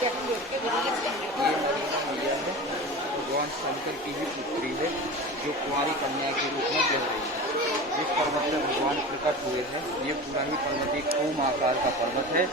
ये नर्मदा मैया है, भगवान शंकर की ही पुत्री है, जो कुंवारी कन्या के रूप में जल रही है। जिस पर्वत पर भगवान प्रकट हुए हैं, ये पूरा ही पर्वत एक ओम आकार का पर्वत है।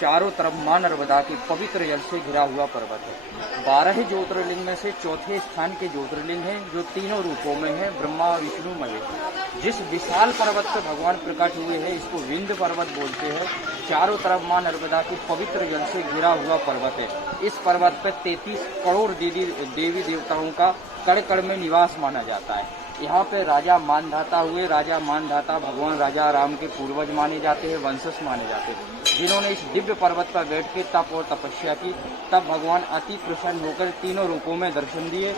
चारों तरफ मां नर्मदा के पवित्र जल से घिरा हुआ पर्वत है। 12 ज्योतिर्लिंग में से चौथे स्थान के ज्योतिर्लिंग है, जो तीनों रूपों में है, ब्रह्मा विष्णु महेश। जिस विशाल पर्वत पर भगवान प्रकट हुए हैं, इसको विंध्य पर्वत बोलते हैं। चारों तरफ मां नर्मदा के पवित्र जल से घिरा हुआ पर्वत है। इस पर्वत पर 33 करोड़ देवी देवताओं का कण कण में निवास माना जाता है। यहाँ पे राजा मानधाता हुए, राजा मानधाता भगवान राजा राम के पूर्वज माने जाते हैं, वंशज माने जाते हैं, जिन्होंने इस दिव्य पर्वत पर बैठ के तप और तपस्या की। तब भगवान अति प्रसन्न होकर तीनों रूपों में दर्शन दिए।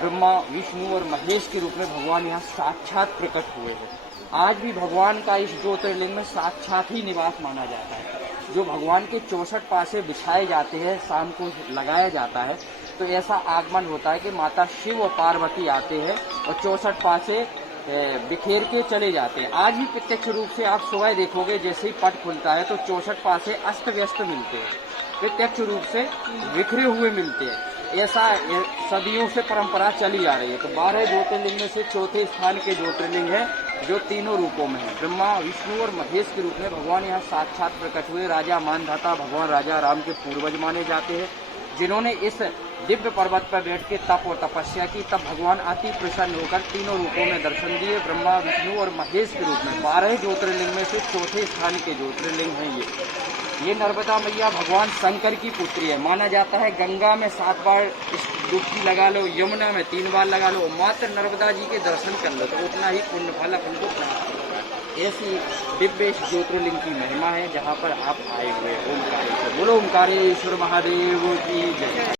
ब्रह्मा विष्णु और महेश के रूप में भगवान यहाँ साक्षात प्रकट हुए हैं। आज भी भगवान का इस ज्योतिर्लिंग में साक्षात ही निवास माना जाता है। जो भगवान के 64 पासे बिछाए जाते हैं, शाम को लगाया जाता है, तो ऐसा आगमन होता है कि माता शिव और पार्वती आते हैं और 64 पासे बिखेर के चले जाते हैं। आज भी प्रत्यक्ष रूप से आप सुबह देखोगे, जैसे ही पट खुलता है तो 64 पासे अस्त व्यस्त मिलते हैं, प्रत्यक्ष रूप से बिखरे हुए मिलते हैं। ऐसा सदियों से परंपरा चली आ रही है। तो 12 ज्योतिर्लिंग में से चौथे स्थान के ज्योतिर्लिंग है, जो तीनों रूपों में है। ब्रह्मा विष्णु और महेश के रूप में भगवान यहाँ साक्षात प्रकट हुए। राजा मानधाता भगवान राजा राम के पूर्वज माने जाते हैं, जिन्होंने इस दिव्य पर्वत पर बैठ के तप और तपस्या की। तब भगवान अति प्रसन्न होकर तीनों रूपों में दर्शन दिए, ब्रह्मा विष्णु और महेश के रूप में। 12 ज्योतिर्लिंग में से चौथे स्थान के ज्योतिर्लिंग है ये नर्मदा मैया भगवान शंकर की पुत्री है। माना जाता है गंगा में 7 बार डुबकी लगा लो, यमुना में 3 बार लगा लो, मात्र नर्मदा जी के दर्शन कर लो तो उतना ही पुण्य फल अपन को प्राप्त होता है। ऐसी दिव्य इस ज्योतिर्लिंग की महिमा है, जहाँ पर आप आए हुए ओमकारेश्वर। बोलो ओमकारेश्वर महादेव की जय।